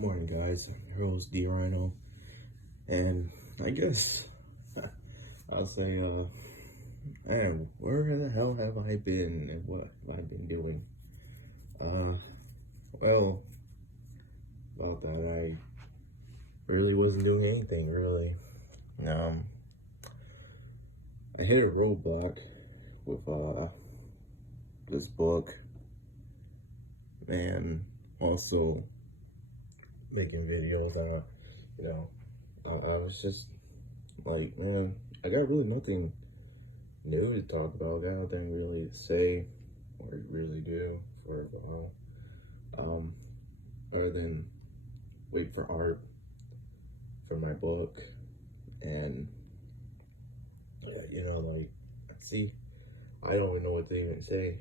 Morning, guys. I'm your host, D Rhino, and I guess I'll say, man, where the hell have I been and what have I been doing? Uh, well, about that, I really wasn't doing anything, really. Um, I hit a roadblock with, this book, and also making videos. I was just like, man, I got really nothing new to talk about. I got nothing really to say or really do for a while. Other than wait for art for my book and see, I don't even know what to even say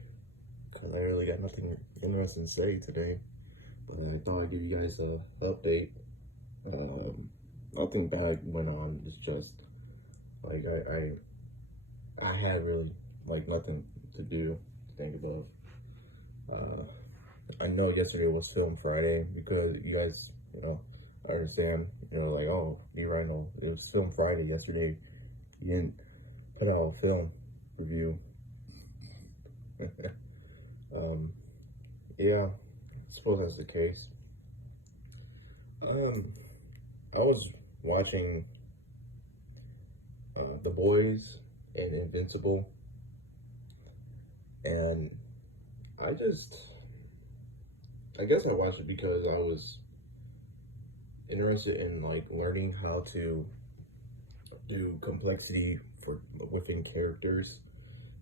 because I really got nothing interesting to say today. But I thought I'd give you guys a update. Nothing bad went on. It's just like I had really like nothing to do to think about. I know yesterday was Film Friday because you guys, I understand. Like, oh, you right know it was Film Friday yesterday. You didn't put out a film review. Yeah, I suppose that's the case. I was watching The Boys and Invincible, and I guess I watched it because I was interested in like learning how to do complexity for within characters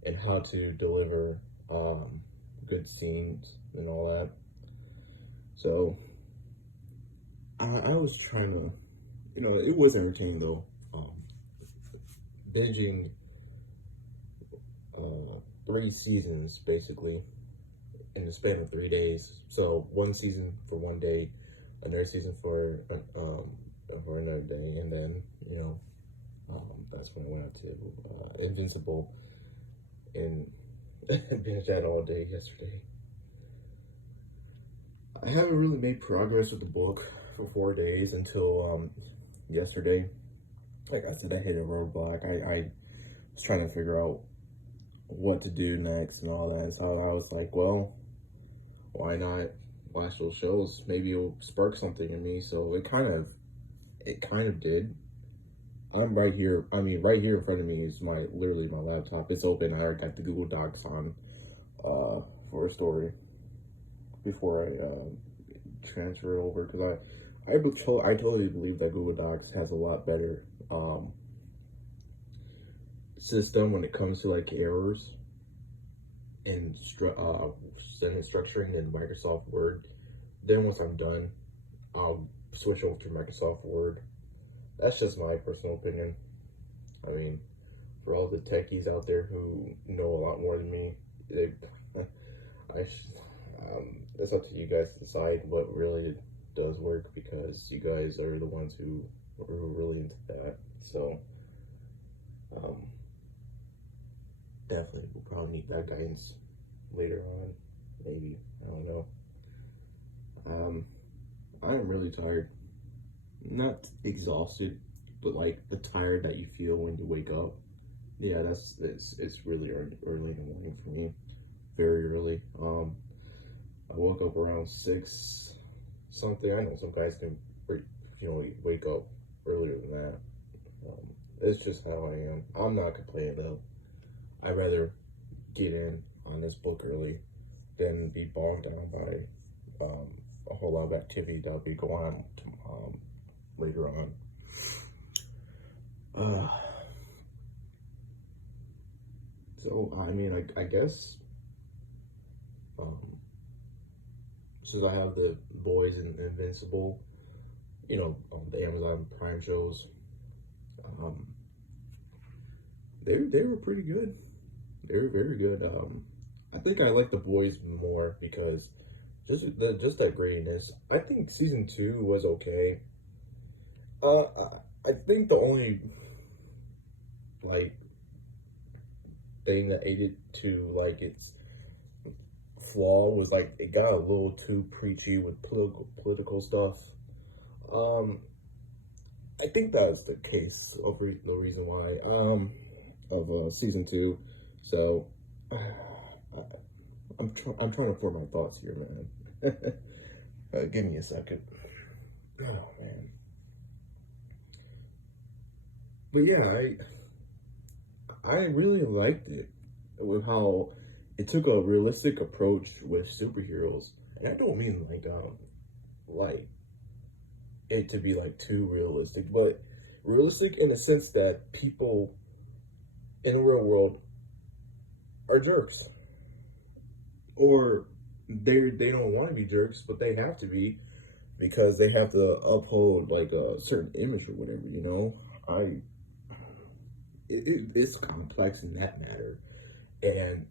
and how to deliver good scenes and all that. So I was trying to, it was entertaining though. Binging 3 seasons basically in the span of 3 days. So one season for one day, another season for another day, and then that's when I went out to Invincible and binge that all day yesterday. I haven't really made progress with the book for 4 days until yesterday. Like I said, I hit a roadblock. I was trying to figure out what to do next and all that. So I was like, well, why not watch those shows? Maybe it'll spark something in me. So it kind of did. I'm right here. I mean, right here in front of me is literally my laptop. It's open. I already got the Google Docs on for a story before I transfer it over because I totally believe that Google Docs has a lot better system when it comes to like errors and sentence structuring than Microsoft Word. Then once I'm done, I'll switch over to Microsoft Word. That's just my personal opinion. I mean, for all the techies out there who know a lot more than me, it's up to you guys to decide what really does work because you guys are the ones who are really into that. So, definitely we'll probably need that guidance later on. Maybe, I don't know. I am really tired. Not exhausted, but like the tired that you feel when you wake up. Yeah, it's really early in the morning for me. Very early. I woke up around 6 something. I know some guys can wake up earlier than that. It's just how I am. I'm not complaining though. I'd rather get in on this book early than be bogged down by a whole lot of activity that'll be going on later on. So I mean, I guess since I have the Boys and Invincible, the Amazon Prime shows, they were pretty good. They were very good. I think I like the Boys more because just that grittiness. I think season 2 was okay. I think the only like thing that aided to like its flaw was like it got a little too preachy with political stuff. Um, I think that's the case of the reason why of season two. So I'm trying to form my thoughts here, man. Give me a second. Oh man, but yeah, I really liked it with how it took a realistic approach with superheroes, and I don't mean like it to be like too realistic, but realistic in the sense that people in the real world are jerks, or they don't want to be jerks, but they have to be because they have to uphold like a certain image or whatever. I it's complex in that matter, and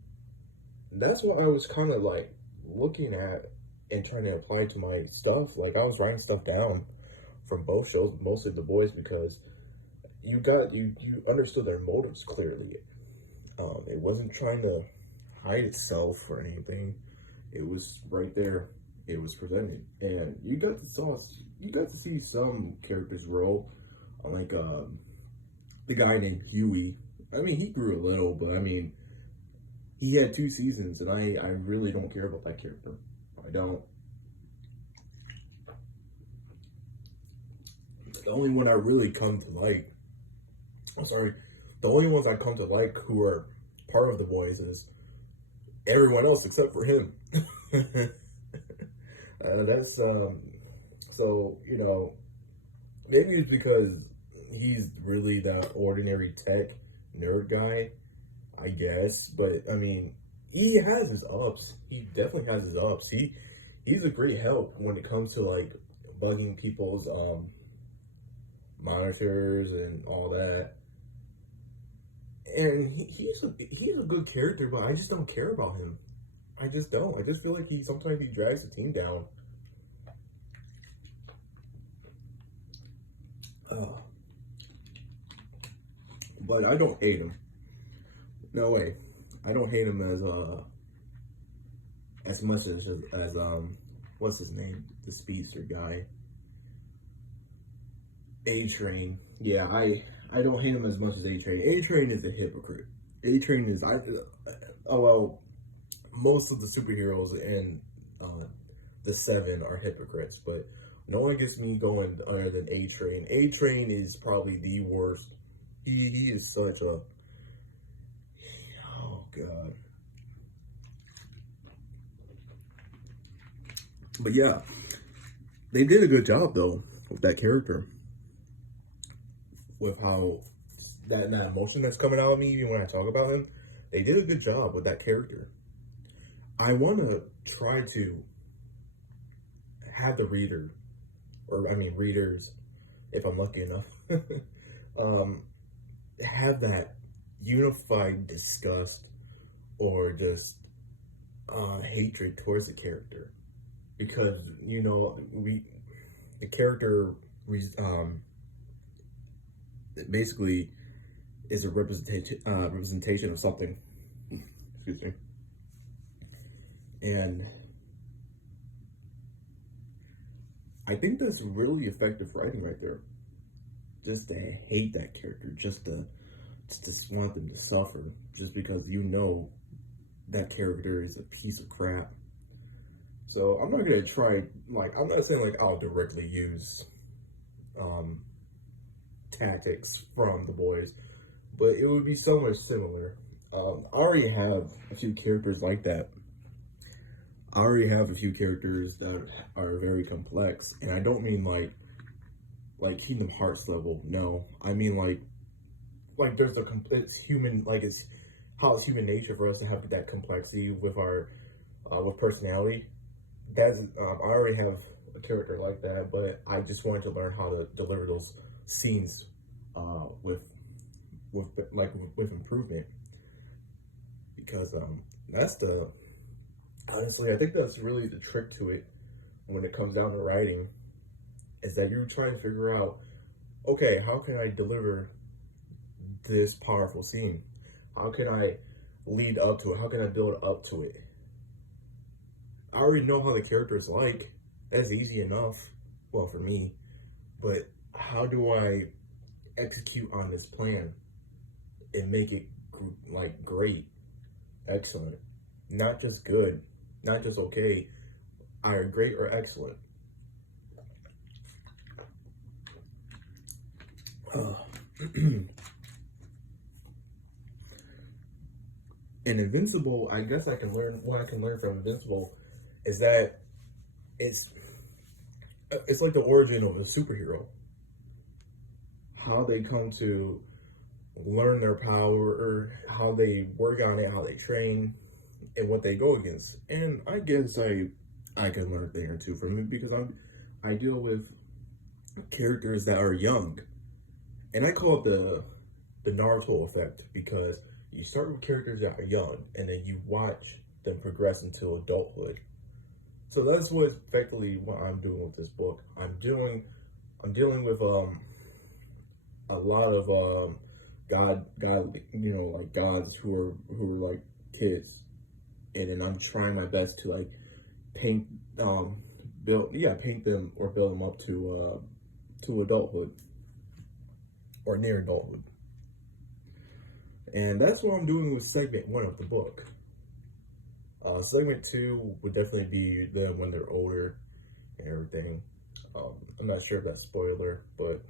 that's what I was kind of like looking at and trying to apply to my stuff. Like I was writing stuff down from both shows, mostly the boys, because you understood their motives clearly. It wasn't trying to hide itself or anything. It was right there. It was presented, and you got to see some characters grow. Like the guy named Huey. I mean, he grew a little, but I mean, he had 2 seasons, and I really don't care about that character. I don't. The only one I really come to like, I'm sorry, the only ones I come to like who are part of the boys is everyone else except for him. That's so maybe it's because he's really that ordinary tech nerd guy, I guess. But I mean, he has his ups. He definitely has his ups. He's a great help when it comes to like bugging people's monitors and all that. And he's a good character, but I just don't care about him. I just don't. I just feel like sometimes he drags the team down. Uh, but I don't hate him. No way. I don't hate him as much as what's his name? The speedster guy. A Train. Yeah, I don't hate him as much as A Train. A Train is a hypocrite. A Train is oh well, most of the superheroes in the seven are hypocrites, but no one gets me going other than A Train. A Train is probably the worst. He is such a oh god. But yeah, they did a good job though with that character, with how that emotion that's coming out of me even when I talk about him. They did a good job with that character. I want to try to have the reader, or I mean readers, if I'm lucky enough, um, have that unified disgust or just hatred towards the character, because the character basically is a representation of something. Excuse me. And I think that's really effective writing right there. Just to hate that character, just to want them to suffer, just because that character is a piece of crap. So I'm not gonna try, like, I'm not saying like I'll directly use um, tactics from the boys, but it would be somewhat similar. I already have a few characters like that. I already have a few characters that are very complex, and I don't mean like Kingdom Hearts level. No, I mean like there's it's human, like it's how it's human nature for us to have that complexity with our with personality. That's I already have a character like that, but I just wanted to learn how to deliver those scenes with with improvement, because that's the honestly I think that's really the trick to it when it comes down to writing, is that you're trying to figure out, okay, how can I deliver this powerful scene? How can I lead up to it? How can I build up to it? I already know how the character is like. That's easy enough. Well, for me. But how do I execute on this plan and make it like great, excellent, not just good, not just okay, either great or excellent. And Invincible, I guess I can learn what I can learn from Invincible is that it's it's like the origin of a superhero. How they come to learn their power, or how they work on it, how they train, and what they go against. And I guess I can learn a thing or two from it because I deal with characters that are young, and I call it the Naruto effect because you start with characters that are young, and then you watch them progress into adulthood. So that's what effectively what I'm doing with this book. I'm dealing with a lot of God, like gods who are like kids, and then I'm trying my best to like paint paint them or build them up to adulthood or near adulthood. And that's what I'm doing with segment 1 of the book. Segment 2 would definitely be them when they're older and everything. I'm not sure if that's spoiler, but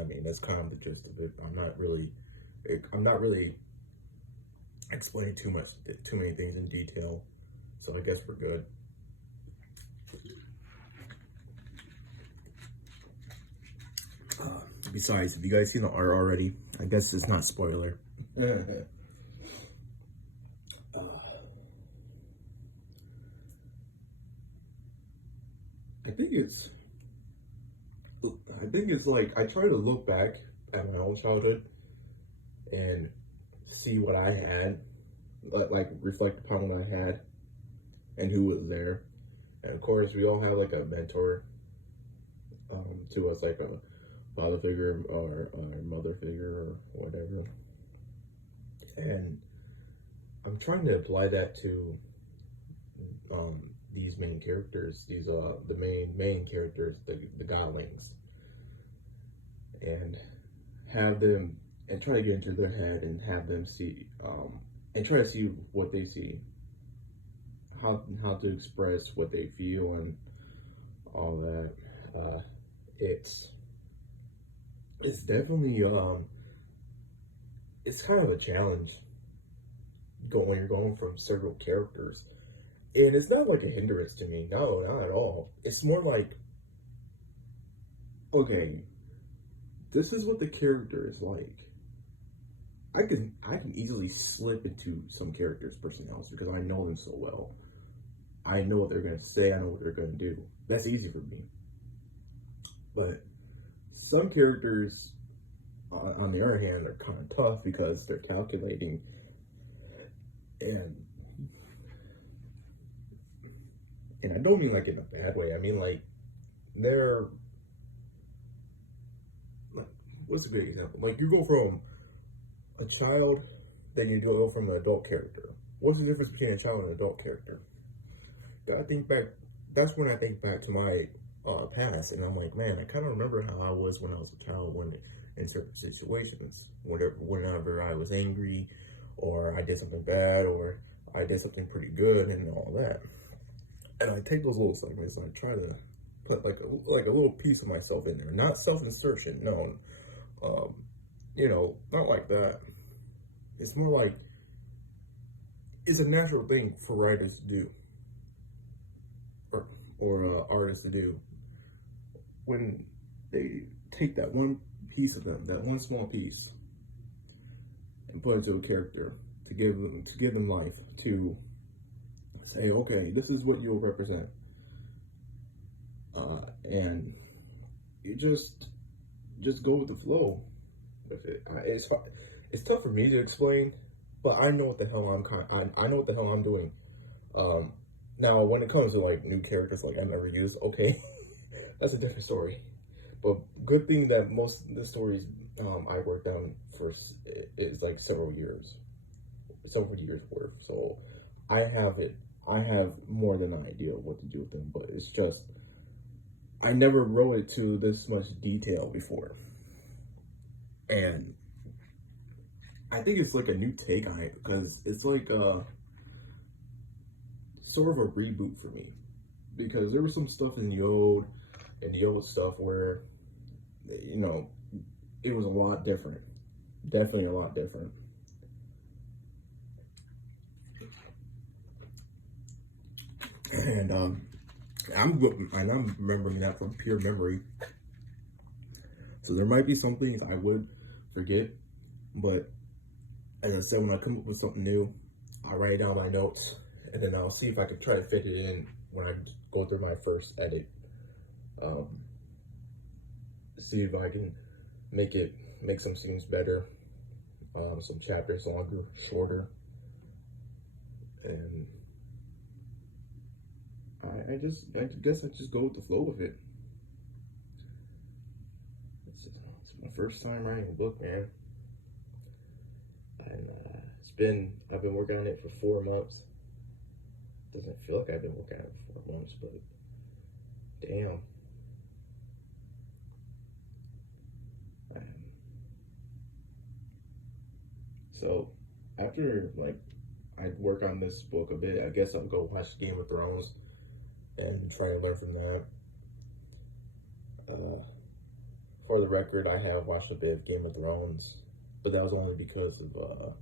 I mean that's kind of the gist of it. I'm not really explaining too many things in detail, so I guess we're good. Besides, if you guys seen the art already, I guess it's not spoiler. I think it's like I try to look back at my own childhood and see what I had, like reflect upon what I had and who was there. And of course, we all have like a mentor to us, like a father figure or a mother figure or whatever. And I'm trying to apply that to these main characters, the main characters, the Godlings, and have them and try to get into their head and have them see and try to see what they see, how to express what they feel and all that. It's definitely it's kind of a challenge when you're going from several characters. And it's not like a hindrance to me. No, not at all. It's more like, okay, this is what the character is like. I can easily slip into some characters' personalities because I know them so well. I know what they're gonna say. I know what they're gonna do. That's easy for me. But some characters, on the other hand, are kind of tough because they're calculating, and I don't mean like in a bad way. I mean like they're like, what's a good example? Like you go from a child, then you go from an adult character. What's the difference between a child and an adult character? I think back. That's when I think back to my past, and I'm like, man, I kind of remember how I was when I was a child, when in certain situations, whenever I was angry, or I did something bad, or I did something pretty good, and all that. And I take those little segments and I try to put like a little piece of myself in there, not self-insertion, no, not like that. It's more like it's a natural thing for writers to do, or artists to do when they take that one piece of them, that one small piece, and put it into a character to give them life, to say, okay, this is what you'll represent, and you just go with the flow with it. It's tough for me to explain, but I know what the hell I know what the hell I'm doing. Now, when it comes to like new characters, like I've never used, okay, that's a different story. But good thing that most of the stories I worked on for is like several years worth. So I have more than an idea of what to do with them. But it's just I never wrote it to this much detail before. And I think it's like a new take on it because it's like sort of a reboot for me. Because there was some stuff in the old stuff where, you know, it was a lot different. Definitely a lot different. And I'm remembering that from pure memory. So there might be some things I would forget, but as I said, when I come up with something new, I'll write down my notes, and then I'll see if I can try to fit it in when I go through my first edit. Um, See if I can make some scenes better, some chapters longer, shorter, and I guess I just go with the flow of it. It's my first time writing a book, man, and I've been working on it for 4 months. Doesn't feel like I've been working on it for 4 months, but damn. So after like I work on this book a bit, I guess I'll go watch Game of Thrones and try to learn from that. For the record, I have watched a bit of Game of Thrones, but that was only because of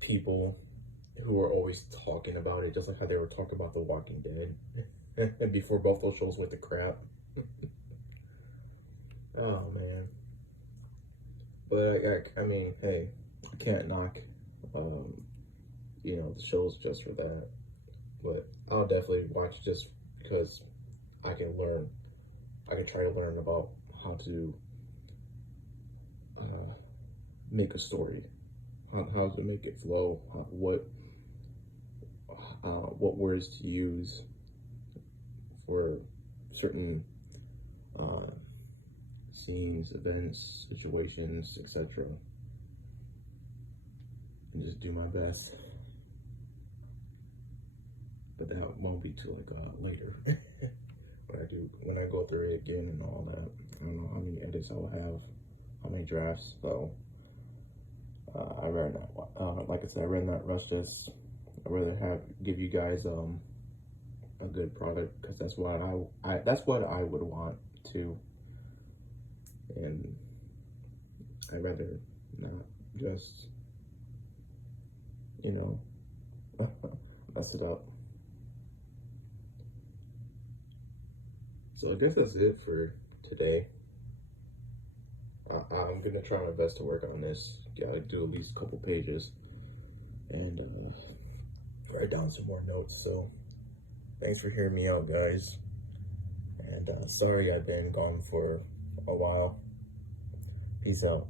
people who are always talking about it, just like how they were talking about The Walking Dead, and before both those shows went to crap. Oh man, but I mean, hey, I can't knock, the shows just for that. But I'll definitely watch just because I can learn. I can try to learn about how to make a story, how to make it flow, what words to use for certain scenes, events, situations, etc. And just do my best. But that won't be till later. when I go through it again and all that. I don't know how many edits I'll have, how many drafts. So I rather not. Like I said, I rather not rush this. I'd rather give you guys a good product because that's what I would want to. And I'd rather not just mess it up. So I guess that's it for today. I'm gonna try my best to work on this. Gotta do at least a couple pages and write down some more notes. So thanks for hearing me out, guys. And sorry I've been gone for a while. Peace out.